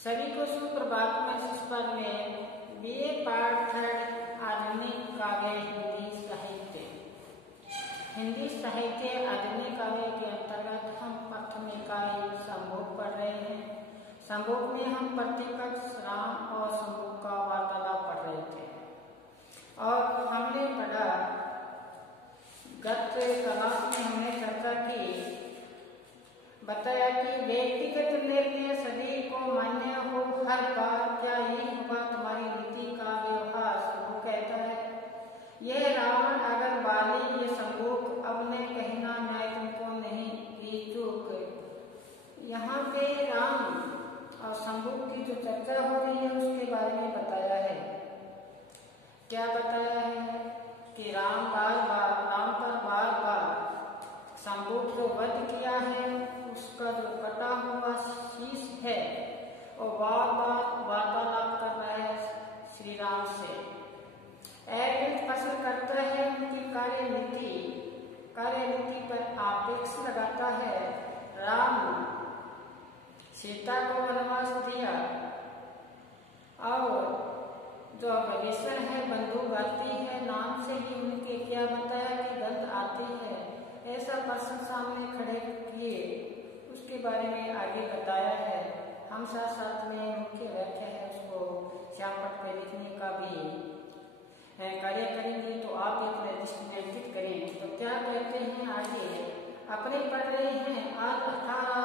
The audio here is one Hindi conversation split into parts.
सभी को सुप्रभात। मैं शिष्यपाल में BA पार्ट 3 आधुनिक काव्य हिंदी साहित्य आधुनिक काव्य के अंतर्गत हम प्रथम इकाई संभोग पढ़ रहे हैं। संभोग में हम प्रतिपक्ष राम और संभोग का वार्तालाप पढ़ रहे थे और हमने पढ़ा, गत क्लास में हमने चर्चा की, बताया कि व्यक्तिगत निर्णय सभी को मान्य हो हर बार, क्या यही हुआ तुम्हारी नीति का व्यवहार। संभोग कहता है, यह रावण अगर बाली ये संभोग अब ने कहना मैं तुमको नहीं की चूक। यहाँ पे राम और संभोग की जो चर्चा हो रही है उसके बारे में बताया है। क्या बताया है कि राम पर बार बार संभोग को वध किया है, उसका जो कटा हुआ शीश है और बार बार वार्तालाप कर रहा है श्री राम से। पसंद करता है उनकी कार्यनीति पर आपेक्ष लगाता है। राम सीता को वनवास दिया और जो भविष्य है बंधु आती है, नाम से ही उनके क्या बताया कि गंध आती है, ऐसा प्रश्न सामने खड़े किए, उसके बारे में आगे बताया है। हम साथ साथ में मुख्य व्याख्या है उसको श्यामपट पे लिखने का भी कार्य करेंगे, तो आप अपने दृष्टि में अंकित करें। तो क्या कहते हैं आगे, अपने पढ़ रहे हैं, आज 18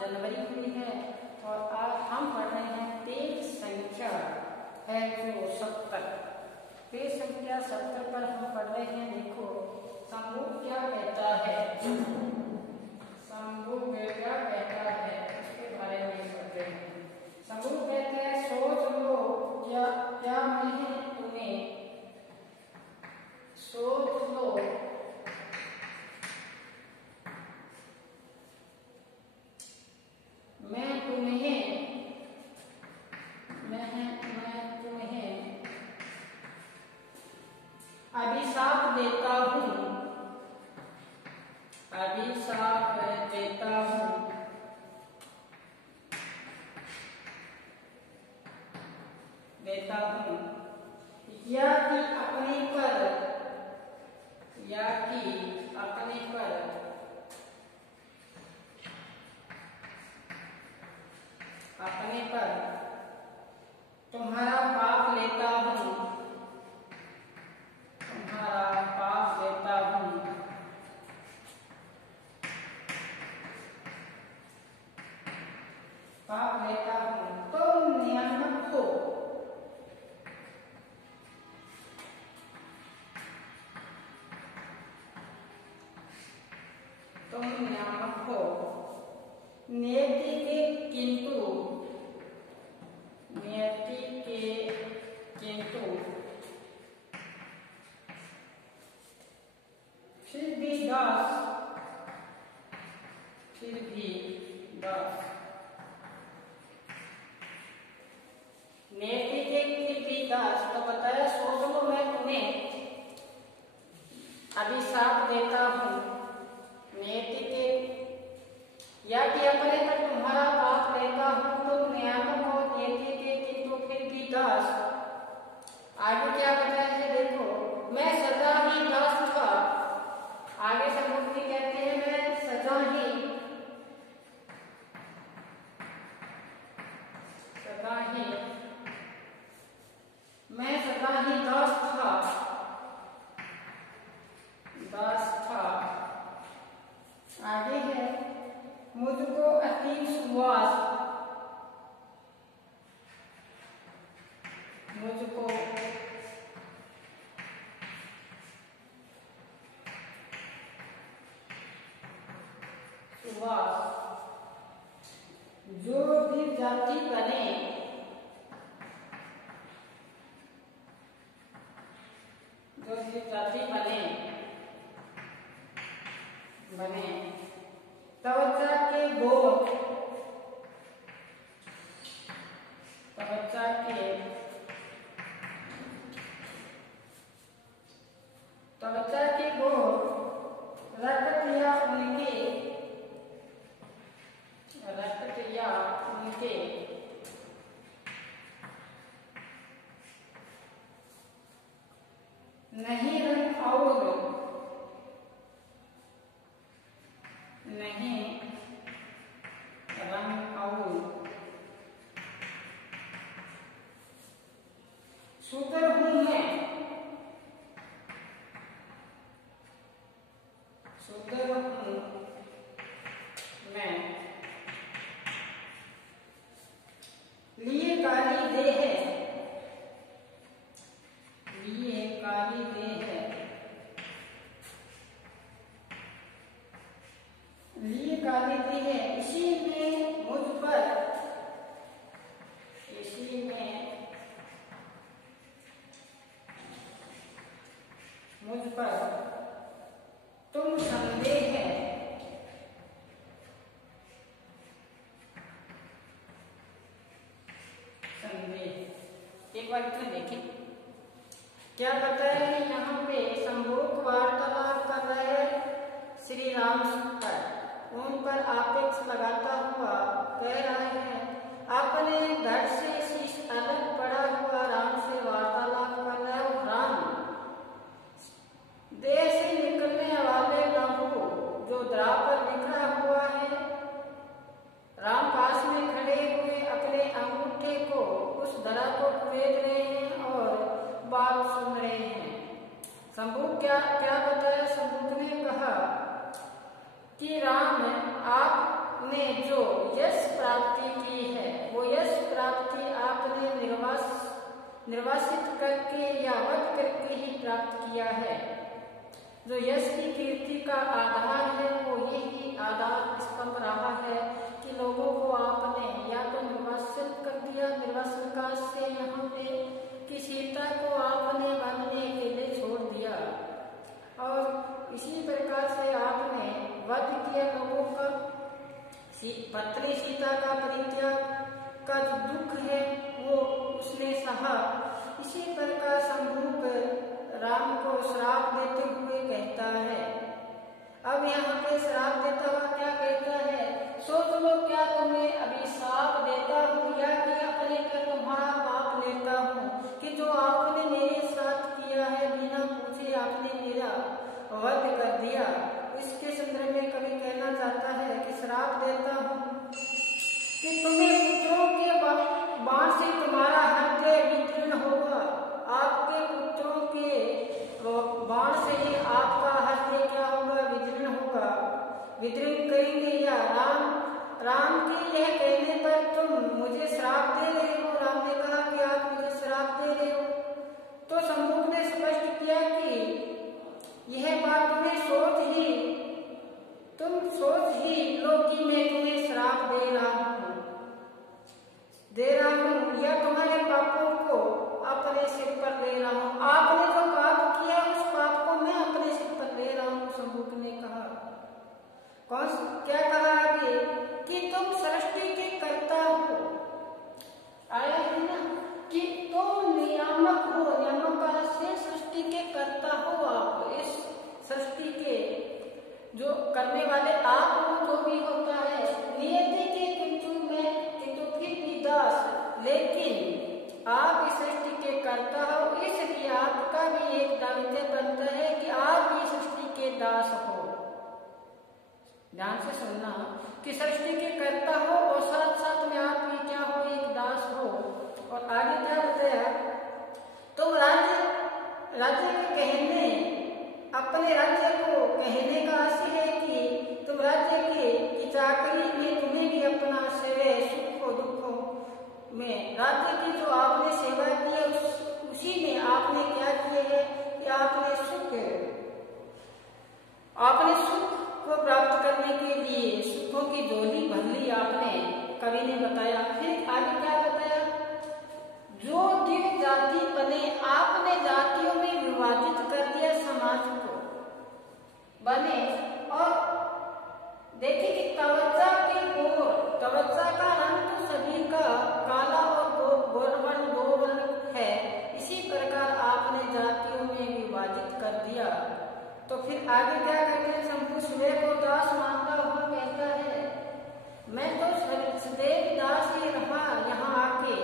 जनवरी हुई है और आज हम पढ़ रहे हैं पेज संख्या है जो 70, पेज संख्या 70 पर हम पढ़ रहे हैं। देखो संभोग क्या कहता है, संभोग क्या कहता है उसके बारे में पढ़ते हैं। संभोग कहता है, सोच लो क्या मैं तुम्हें, सोच लो मैं तुम्हें अभिशाप देता हूँ, अभिशाप देता हूँ, या कि अपने पर तुम्हारा पाप लेता हूँ, तुम नियामक हो, नियति के किंतु फिर भी दास नियति के फिर भी दास। तो बताया, सोच लो मैं तुम्हें अभिशाप देता हूँ, नियति के या कि अपने पर तुम्हारा पाप लेता हूँ, तुम नियामक हो, नियति के किंतु फिर भी दास। आगे क्या बताया है देखो, मैं सदा ही दास था। आगे संभोग भी कहते हैं मैं सदा ही दास था। आगे है, मुझको अति सुवास, मुझको सुवास जो भी जाति बने, त्वचा के गोद, रक्त या उनके नहीं रंग आऊं, शूद्र हूं मैं, शूद्र हूं मैं, लिए काली देह, लिए काली देह, लिए काली देह, इसी में मुझ पर, इसी में मुझ पर तुम संदेह है, संदेह। एक बार इतना देखिए क्या बताया कि यहाँ पे संभोग वार्तालाप कर रहे श्री राम पर, उन पर आपेक्ष लगाता हुआ कह रहे हैं अपने धड़ से शीश अलग पड़ा हुआ राम से वार्तालाप कर रहा है। राम देह से निकलने वाले लहू जो द्रा पर बिखरा हुआ है, राम पास में खड़े हुए अपने अंगूठे को उस धरा को फेंक रहे हैं और बात सुन रहे हैं। संभूत क्या क्या बताया? संभूत ने कहा कि राम आपने जो यश प्राप्ति की है वो यश प्राप्ति आपने निर्वासित करके या वध करके ही प्राप्त किया है। जो यश की कीर्ति का आधार है वो यही आधार स्तंभ रहा है कि लोगों को आपने या तो निर्वासित कर दिया, निर्वासन काल से यहाँ पे कि सीता को आपने बनने के लिए छोड़ दिया, और इसी प्रकार से आपने वध किया लोगों का। पत्नी सीता का परित्याग का जो दुख है वो उसने सहा। इसी प्रकार संभूक राम को श्राप देते हुए कहता है। अब यहाँ पे श्राप देता हुआ क्या कहता है? सोच लो क्या तुम्हें अभिशाप देता हूँ या कि अपने पर तुम्हारा पाप लेता हूँ कि जो आपने मेरे साथ किया है, बिना पूछे आपने मेरा वध कर दिया। इसके संदर्भ में कवि कहना चाहता है कि श्राप देता हूँ कि तुम्हें पुत्रों के बाण से तुम्हारा हृदय विदीर्ण होगा। आपके पुत्रों के बाण से ही आपका हृदय क्या होगा? विदीर्ण होगा, विदीर्ण करेंगे। या राम के यह कहने पर तुम मुझे श्राप दे रहे हो। राम ने कहा कि आप मुझे श्राप दे रहे हो। तो संभूत ने स्पष्ट किया कि यह बात तुम सोच ही लो कि मैं तुम्हें श्राप दे रहा हूँ या तुम्हारे पापों को अपने सिर पर ले रहा हूँ। आपने जो पाप किया उस पाप को मैं अपने सिर पर ले रहा हूँ। संभूत ने कहा क्या कहा आगे कि तुम सृष्टि के कर्ता हो। आया है ना कि तुम नियामक हो, नियामक से सृष्टि के कर्ता हो। आप इस सृष्टि के जो करने वाले आप हो, जो भी होता है नियति के किंतु फिर भी दास, लेकिन आप इस सृष्टि के कर्ता हो। इसलिए आपका भी एक दायित्व बनता है कि आप भी सृष्टि के दास हो। ध्यान से सुनना कि सृष्टि के कर्ता हो और साथ साथ में आप भी क्या हो? एक दास हो। और आगे क्या बताया? तुम राज्य के कहने, अपने राज्य को कहने का आशय है कि तुम राज्य की चाकरी में तुम्हें भी अपना सेवा सुखों दुखों में राज्य की जो आपने सेवा की है उसी में आपने क्या किया है कि आपने सुख को प्राप्त करने के लिए सुखों की झोली भर ली आपने, कवि ने बताया। फिर आगे क्या बताया? जो दिव्य जाति बने आपने जातियों में विभाजित कर दिया समाज को बने। और देखिए कि त्वचा के गोर, त्वचा का रंग तो सभी का काला और दो वर्ण है। इसी प्रकार आपने जातियों में विभाजित कर दिया। तो फिर आगे क्या कहते हैं? शंभु स्वयं को दास मानता हुआ कहता है मैं तो सदैव दास ही रहा। यहाँ आके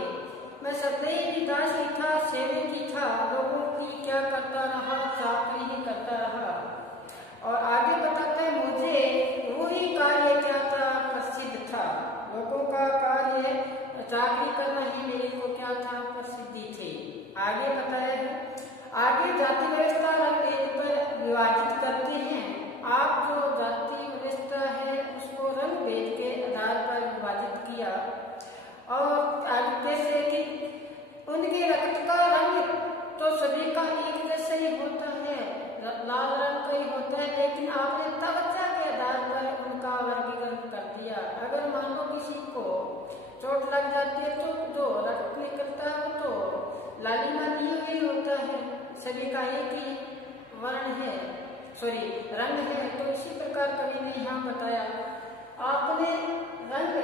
मैं सदैव दास ही था, सेवक ही था, लोगों की क्या करता रहा? चाकरी ही करता रहा। और आगे बताता है आगे बताया है, आगे जाति व्यवस्था रंग भेद पर विभाजित करते हैं। आप जो जाति व्यवस्था है उसको रंग भेद के आधार पर विभाजित किया और आगे से कि उनके रक्त का रंग तो सभी का एक जैसे ही होता है, लाल रंग का ही होता है, लेकिन आपने त्वचा के आधार पर उनका वर्गीकरण कर दिया। अगर मान लो किसी को चोट लग जाती है तो जो रक्त निकलता है वो तो लालिमा लिए हुई होता है, सभी का एक ही वर्ण है, सॉरी रंग है। तो इसी प्रकार कवि ने यहाँ बताया आपने रंग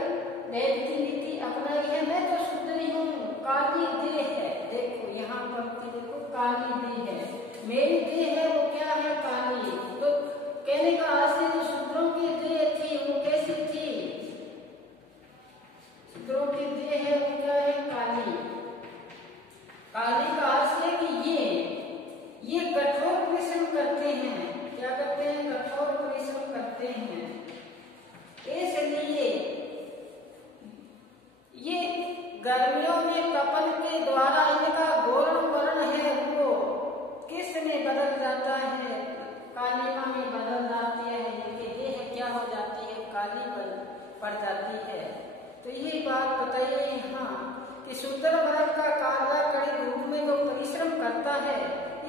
भेद की नीति अपनाई है, मैं तो सुंदरी हूँ, काली देह है। देखो यहाँ पंक्ति देखो, काली देह है, मेरी देह है वो क्या है, काली। तो कहने का आशय जो शूद्रों की देह थी वो कैसी थी, शूद्रों की देह है वो क्या है, काली। काली का आशय कि ये कठोर परिश्रम करते हैं, क्या करते हैं, कठोर परिश्रम करते हैं, इसलिए ये गर्मियों में तपन के द्वारा इनका गौरण वर्ण है वो किसमें बदल जाता है, कालिमा में बदल जाती है, इनकी देह क्या हो जाती है, काली पड़ जाती है। तो यही बात बताइए यहाँ कि शूद्र वर्ग का काला कड़ी धूप में जो परिश्रम करता है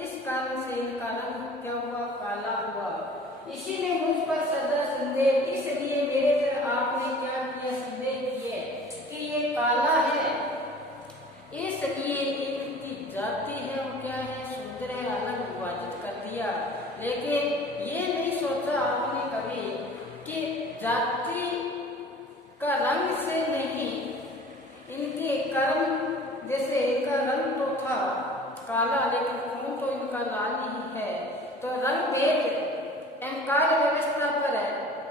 इस कारण से इनका रंग क्या हुआ, काला हुआ। इसी ने मुझ पर सदा संदेह, इसलिए मेरे पर आपने क्या किया, संदेह किए कि ये काला है, इसलिए इनकी जाति है वो क्या है, शूद्र है, अलग विभाजित कर दिया। लेकिन ये नहीं सोचा आपने कभी कि जाति का रंग से नहीं, इनके कर्म, जैसे इनका रंग तो था काला लेकिन खून तो इनका लाल ही है। तो रंग भेद कार्य व्यवस्था पर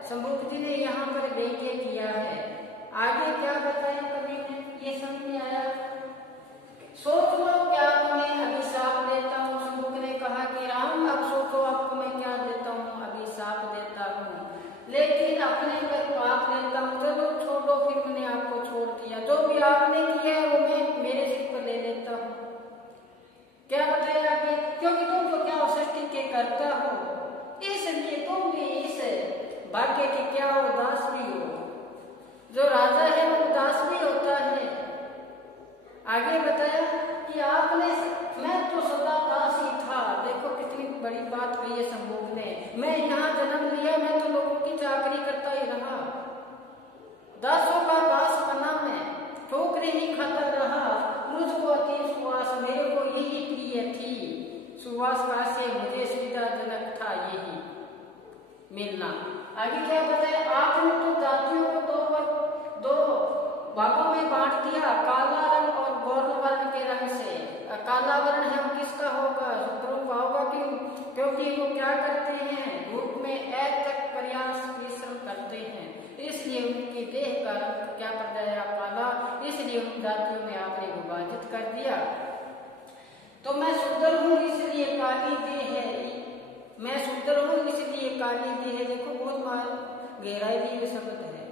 शंभुक जी ने यहाँ पर व्याख्या किया है। आगे क्या बताया कवि ने, ये समझ में आया, सोच लो क्या तुम्हें अभिशाप देता हूँ। शंभुक ने कहा कि राम अब सोचो आपको मैं क्या देता हूँ, अभिशाप देता हूँ, लेकिन अपने पर पाप लेता हूँ, चलो छोड़ो, फिर मैंने आपको छोड़ दिया, जो भी आपने किया है वो मैं मेरे सिर पर ले लेता हूँ। क्या बताया कि क्योंकि तुम तो क्या सृष्टि के करता हो, इसलिए तुम भी इस भाग्य के क्या हो, दास भी हो। जो राजा है वो दास भी होता है। आगे बताया कि आपने, मैं तो सदा दास ही था। देखो कितनी बड़ी बात कही है शंभुक ने, मैं यहाँ जन्म लिया, मैं तो लोगों की चाकरी करता ही रहा, दासों का दास बना, मैं ठोकरे ही खाता रहा, मुझको अति सुवास, मेरे को यही प्रिय थी, सुवास का से मुझे सुविधाजनक था यही मिलना। आगे क्या बताया, आपने तो जातियों को दो भागों में बांट दिया, काला रंग और गौर वर्ण के रंग से। काला वर्ण है वो किसका होगा, शूद्रों का होगा, क्योंकि वो क्या करते हैं, धूप में अत्यंत प्रयास परिश्रम करते हैं, इसलिए उनकी देह का रंग क्या कर दिया, काला, इसलिए उन जातियों में आपने विभाजित कर दिया। तो मैं शूद्र हूँ इसलिए काली देह है, मैं शूद्र हूँ इसलिए काली देह है। देखो बहुत गहराई भी शब्द है,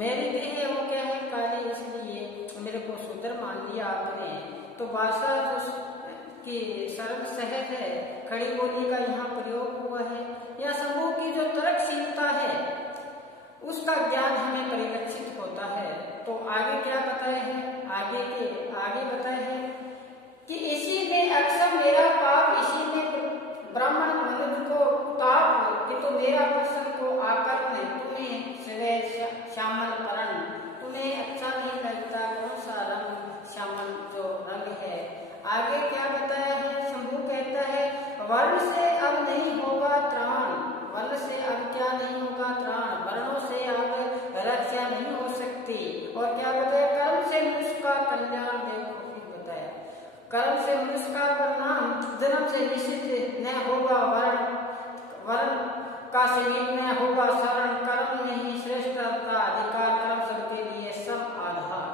मेरी देह है वो क्या है, काली, इसलिए मेरे को शूद्र मान लिया आपने। तो भाषा जो कि सरल सहज है, खड़ी बोली का यहाँ प्रयोग हुआ है, या समूह की जो तर्कशीलता है उसका ज्ञान हमें परिलक्षित होता है। तो आगे क्या बताए हैं, आगे बताए हैं कि इसी में अक्षम मेरा पाप, इसी में ब्राह्मण मनुष्य को ताप, कि तो मेरा प्रसन्न को आकर्षण, तुम्हें श्रेय श्यामल परण, तुम्हें अच्छा नहीं लगता कौन सा रंग, श्यामल जो रंग है। आगे क्या बताया है, शंभु कहता है वर्ण से अब नहीं होगा त्राण, वर्ण से अब क्या नहीं होगा त्राण, वर्णों से अब रक्षा नहीं हो सकती। और क्या बताया, कर्म से मनुष्य का कल्याण, देखो बताया कर्म से मनुष्य का परिणाम, जन्म से निश्चित न होगा वर्ण का समीप न होगा शरण, कर्म नहीं श्रेष्ठता अधिकार, कर्म सबके लिए सम आधार।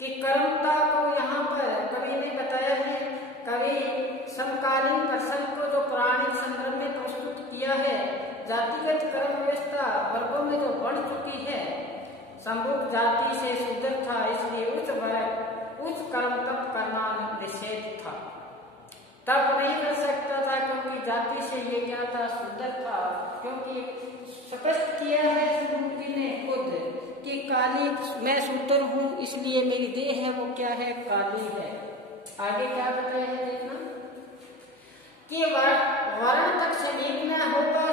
कि कर्मता को यहाँ पर कवि ने बताया है, कवि समकालीन प्रसंग को जो पौराणिक संदर्भ में प्रस्तुत किया है, जातिगत कर्म व्यवस्था वर्गों में जो बढ़ चुकी है, शंभुक जाति से शूद्र था, इसलिए उच्च वर्ग उच्च कर्म तप करना निषेध था। तप नहीं कर सकता था क्योंकि जाति से ये क्या था, शूद्र था। क्योंकि स्पष्ट किया है मुक्ति ने खुद कि काली, मैं शूद्र हूँ इसलिए मेरी देह है वो क्या है, काली है। आगे क्या बताया है देखना कि वर्ण तक समीपना होगा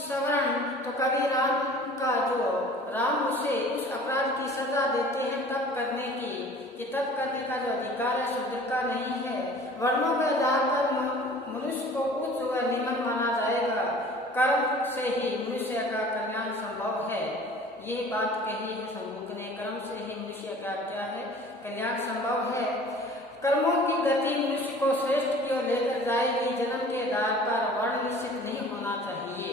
सवर्ण, तो कभी राम का जो राम उसे उस अपराध की सजा देते हैं तप करने की, कि तप करने का जो अधिकार है शूद्र का नहीं है। वर्णों के आधार पर मनुष्य को उच्च व निम्न माना जाएगा। कर्म से ही मनुष्य का कल्याण संभव है, ये बात कही है शंभुक ने। कर्म से ही मनुष्य का क्या है, कल्याण संभव है। कर्मों की गति मनुष्य को श्रेष्ठ की ओर लेकर जाएगी। जन्म के आधार पर वर्ण निश्चित नहीं होना चाहिए।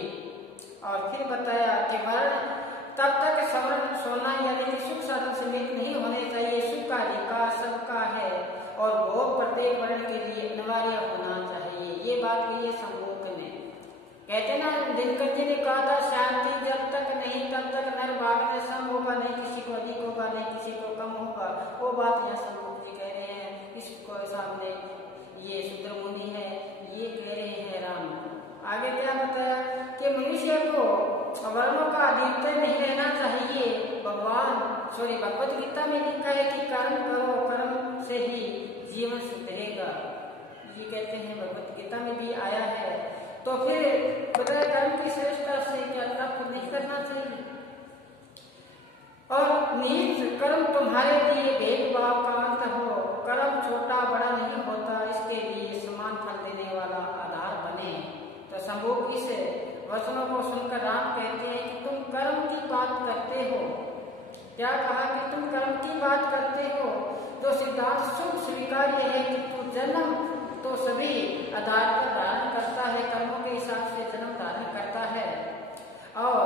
और फिर बताया कि वर्ण तब तक सवर्ण सोना यानी कि सुख साधन समेत नहीं होने चाहिए। सुख का अधिकार सबका है और भोग प्रत्येक वर्ण के लिए अनिवार्य होना चाहिए। ये बात कही है शंभुक ने। कहते ना दिनकर जी ने कहा था शांति जब तक नहीं तब तक नर भाग में सम होगा, नहीं किसी को अधिक होगा नहीं किसी को कम होगा। वो बात यहाँ शंभुक जी कह रहे हैं। इसको सामने ये शूद्र मुनि है, ये कह रहे हैं राम। आगे क्या बताया कि मनुष्य को वर्णों का अधीन नहीं रहना चाहिए। भगवत गीता में लिखा है कि कर्म करो, कर्म से ही जीवन सुधरेगा। ये कहते हैं भगवत गीता में भी आया है। तो फिर बताया कर्म की श्रेष्ठता से क्या तप नहीं करना चाहिए। और नीच कर्म तुम्हारे लिए भेदभाव का अंत हो। कर्म छोटा बड़ा नहीं होता, इसके लिए समान फल देने वाला आधार बने। तो शंभुक इस वचनों को सुनकर राम कहते हैं कि तुम कर्म की बात करते हो। क्या कहा कि तुम कर्म की बात करते हो, तो सिद्धांत शुभ स्वीकार्य है कि तू जन्म तो सभी आधार पर धारण करता है, कर्मों के हिसाब से जन्म धारण करता है। और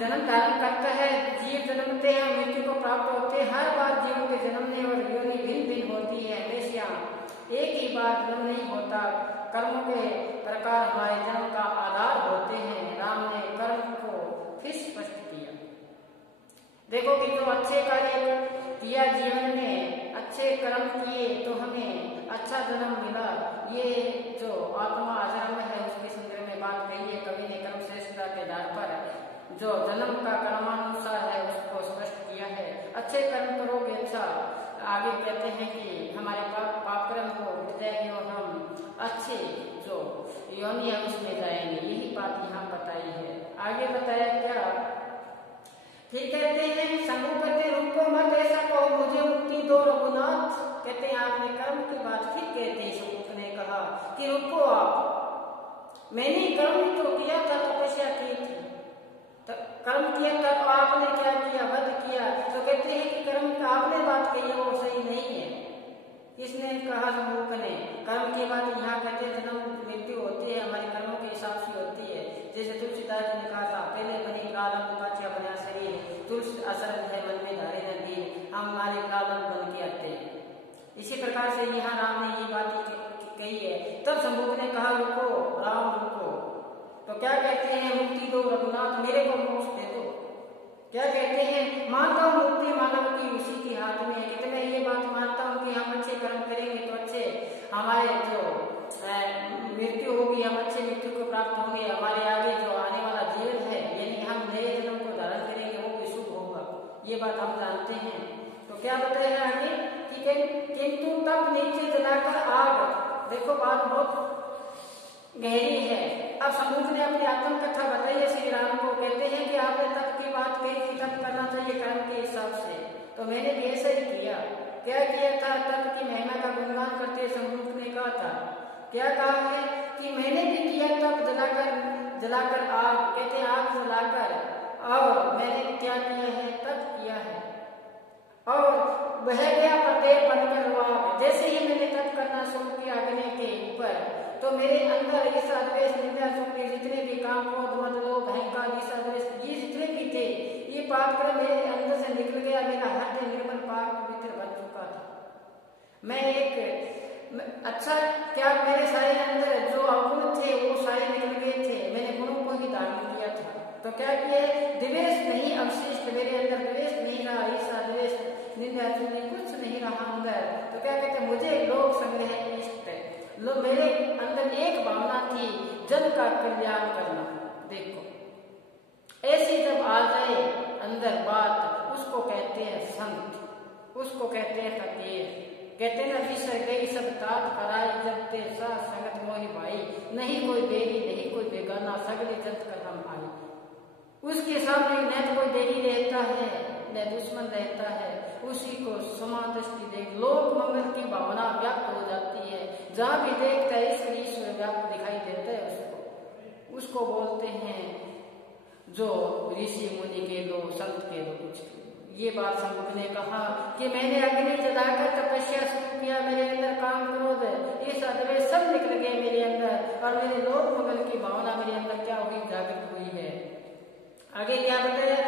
जन्म धारण करता है, जीव जन्मते हैं मृत्यु को प्राप्त होते हैं। हर बार जीवों के जन्मने और योनि भिन्न भिन्न होती है, हमेशा एक ही बार जन्म नहीं होता। कर्मों के प्रकार हमारे जन्म का आधार होते हैं। राम ने कर्म को फिर स्पष्ट किया। देखो कि जो अच्छे कार्य किया जीवन में, अच्छे कर्म किए तो हमें अच्छा जन्म मिला। ये जो आत्मा अजन्म है उसके संदर्भ में बात कही है कवि ने। कर्म श्रेष्ठता के आधार पर जो जन्म का कर्मानुसार है उसको स्पष्ट किया है। अच्छे कर्म करोगे अच्छा, आगे कहते हैं कि हमारे पाप कर्म को मिट जाएंगे और हम अच्छे जो योनि है उसमें जाएंगे। यही बात यहाँ बताई है। आगे बताया क्या, फिर कहते हैं शंभुक कहते रुको मत ऐसा कहो, मुझे मुक्ति दो रघुनाथ। कहते हैं आपने कर्म की बात फिर कहते हैं। शंभुक ने कहा कि रुको आप, मैंने कर्म तो किया था, तपस्या की थी, कर्म किया था, तो आपने क्या किया, वध किया। तो कहते हैं कि कर्म का आपने बात कही है वो सही नहीं है। किसने कहा, शंभुक ने। कर्म की बात यहाँ कहते हैं जन्म मृत्यु होती है हमारे कर्मों के हिसाब से होती है। जैसे तुलसीदास जी ने कहा था पहले बनी प्रारंभ पाचे अपना शरीर, तुलसी असर है मन में धारे न वीर, हम हमारे प्रारंभ बन के आते हैं। इसी प्रकार से यहाँ राम ने ये बात कही है। तब शंभुक ने कहा रुको राम रुको। तो क्या कहते हैं, मुक्ति दो रघुनाथ, मेरे को मोक्ष दे दो। क्या कहते हैं, मानता हूँ मुक्ति मानव की उसी के हाथ में है। कहते मैं ये बात मानता हूँ कि हम अच्छे कर्म करेंगे तो अच्छे हमारे जो मृत्यु होगी, हम अच्छे मृत्यु को प्राप्त होंगे। हमारे आगे जो आने वाला जीवन है यानी हम नए जन्म को धारण करेंगे वो भी शुभ होगा, ये बात हम जानते हैं। तो क्या बताया आगे कि किंतु तब नीचे जलाकर आग। देखो बात बहुत गहरी है। अब शंभुक ने अपनी आत्मकथा बताई है श्री राम को। कहते हैं कि आपने तप की बात कही कि तप करना चाहिए कर्म के हिसाब से, तो मैंने भी ऐसा ही किया। क्या किया था, तप की महिमा का गुणगान करते शंभुक ने कहा था। क्या कहा है कि मैंने भी किया तप जलाकर आग। कहते हैं आग जलाकर, और मैंने क्या किया है, तप किया है। और बह गया प्रत्येक बनकर वाग। जैसे ही मैंने तप करना शुरू किया अग्नि के ऊपर, तो मेरे अंदर ईर्ष्या द्वेष निंदा चुगली जितने भी काम क्रोध मद लोभ अहंकार ईर्ष्या द्वेष ये जितने भी थे, ये पाप कर मेरे अंदर से निकल गया। मेरा हृदय निर्मल पाक पवित्र बन चुका था। मैं एक अच्छा त्याग, मेरे सारे अंदर जो अवगुण थे वो सारे निकल गए थे। मैंने गुणों को ही धारण किया था। तो क्या किए, द्वेष नहीं अवशिष्ट मेरे अंदर, द्वेष नहीं रहा, ईर्ष्या द्वेष निंदा चुगली कुछ नहीं रहा अंदर। तो क्या कहते हैं, मुझे लोक संग्रह इष्ट, लो मेरे अंदर एक भावना थी जन का कल्याण करना। देखो ऐसी जब आ जाए अंदर बात, उसको कहते हैं संत, उसको कहते हैं फकीर। कहते हैं ना, विसर गई सब तात कराई, जब ते सा संगत मोहि भाई, नहीं कोई बेरी नहीं कोई बेगाना, सगले जंत कर हम आई। उसके सामने न तो कोई बेरी रहता है न दुश्मन रहता है, उसी को समान दृष्टि देख लोक मंगल की भावना व्याप्त हो जाती है। जहां भी देखता है ईश्वर व्याप्त दिखाई देता है, उसको बोलते हैं जो ऋषि मुनि के लो संत के लो कुछ। ये बात शंभुक ने कहा कि मैंने अग्नि जलाकर तपस्या शुरू किया, मेरे अंदर काम क्रोध ये सदवे सब निकल गए मेरे अंदर, और मेरे लोक मंगल की भावना मेरे अंदर क्या हुई, जागृत हुई है। आगे क्या बताया,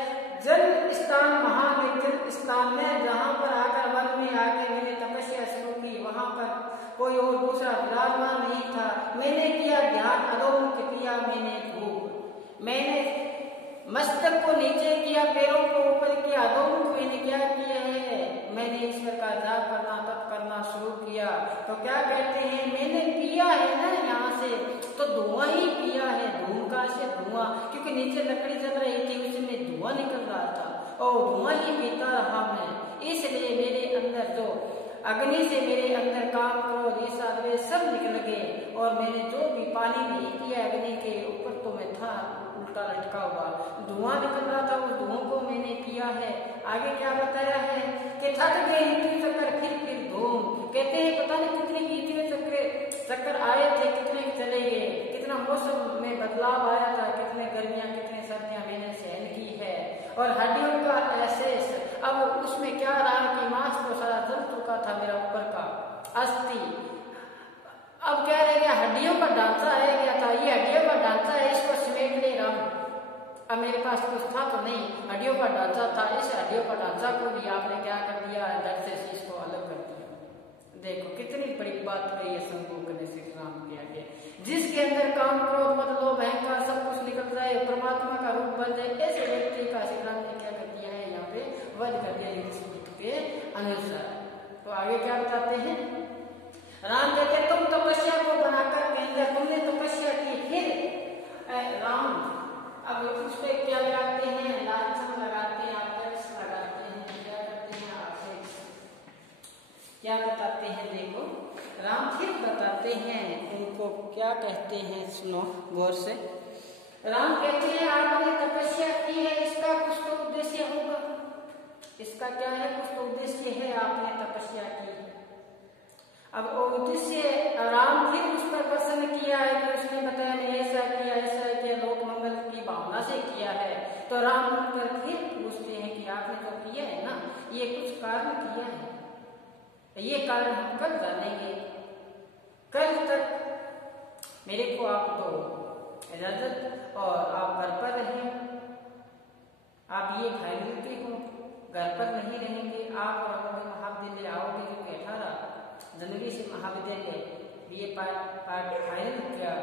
जन स्थान महानिर्जन स्थान में, जहां पर आकर वन में आके मैंने तपस्या शुरू की, वहां पर कोई और दूसरा विराजमान नहीं था। मैंने किया ध्यान, अधोमुख किया मैंने भूख, मैंने मस्तक को नीचे किया, पैरों को ऊपर किया, अधोमुख मैंने क्या किया है, मैंने ईश्वर का जाप करना तप करना शुरू किया। तो क्या कहते हैं, मैंने पिया है ना यहाँ से, तो धुआं ही पिया है, धूम का से धुआं, क्योंकि नीचे लकड़ी जल रही थी उसमें धुआं निकल रहा था और धुआं ही पीता रहा मैं। इसलिए मेरे अंदर जो अग्नि से मेरे अंदर काम क्रोध ईर्ष्या द्वेष सब निकल गए, और मैंने जो भी पानी नहीं किया अग्नि के ऊपर, तो मैं था उल्टा लटका हुआ, धुआं निकल रहा था, उस धुआं को मैंने पिया है। आगे क्या बताया है कि थक गए इतने चक्कर फिर धूम। कहते हैं पता नहीं कितने इतने चक्कर आए थे, कितने चले गए, कितना मौसम में बदलाव आया था, कितने गर्मियां कितने सर्दियां मैंने सहन की है। और हड्डियों का एहसास, अब उसमें क्या रहा कि मांस तो सारा जल चुका था मेरा ऊपर का अस्थि, अब क्या रह गया, हड्डियों का ढांचा रह गया था। ये हड्डियों का ढांचा है, इसको समेट ले रहा हूं। अब मेरे पास कुछ था तो नहीं, हड्डियों का ढांचा था, इस हड्डियों का ढांचा को भी आपने क्या कर दिया, धड़ से इसको अलग कर दिया। देखो कितनी बड़ी बात कही है शंभुक ने श्री राम के आगे, जिसके अंदर काम क्रोध मद लोभ अहंकार सब कुछ निकल जाए, परमात्मा का रूप बन जाए, ऐसे व्यक्ति का श्री राम ने क्या कर दिया है, यहाँ पे वध कर दिया के अनुसार। तो आगे क्या बताते हैं, राम कहते तुम तपस्या को बनाकर कहेंगे, तुमने तपस्या की, फिर राम अब उस पर क्या लगाते हैं, लांछन लगाते हैं, आदर्श लगाते हैं, क्या करते हैं, आपसे क्या बताते हैं। देखो राम फिर बताते हैं उनको क्या कहते हैं, सुनो गौर से। राम कहते हैं आपने तपस्या की है, इसका कुछ तो उद्देश्य होगा, इसका क्या है, कुछ तो उद्देश्य है, आपने तपस्या की। अब उद्देश्य राम फिर उस पर प्रसन्न किया है कि उसने बताया मैंने ऐसा किया लोक मंगल की भावना से किया है। तो राम उन पर फिर पूछते हैं कि आपने जो किया है ना, ये कुछ कारण किया है, ये कारण हम कल जानेंगे, कल तक मेरे को आप तो इजाजत, और आप घर पर रहें, आप ये खाएंगे हो, घर पर नहीं रहेंगे, आप महाविद्यालय आओगे, क्योंकि 18 जनवरी से महाविद्यालय बीए पार्ट फाइनल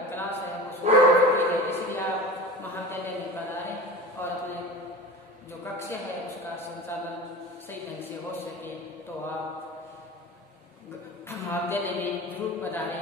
क्लास है वो शुरू हो चुकी है, इसलिए आप महाविद्यालय में पधारें और अपने जो कक्षा है उसका संचालन सही ढंग से हो सके, तो आप महाविद्यालय में जरूर पधारें।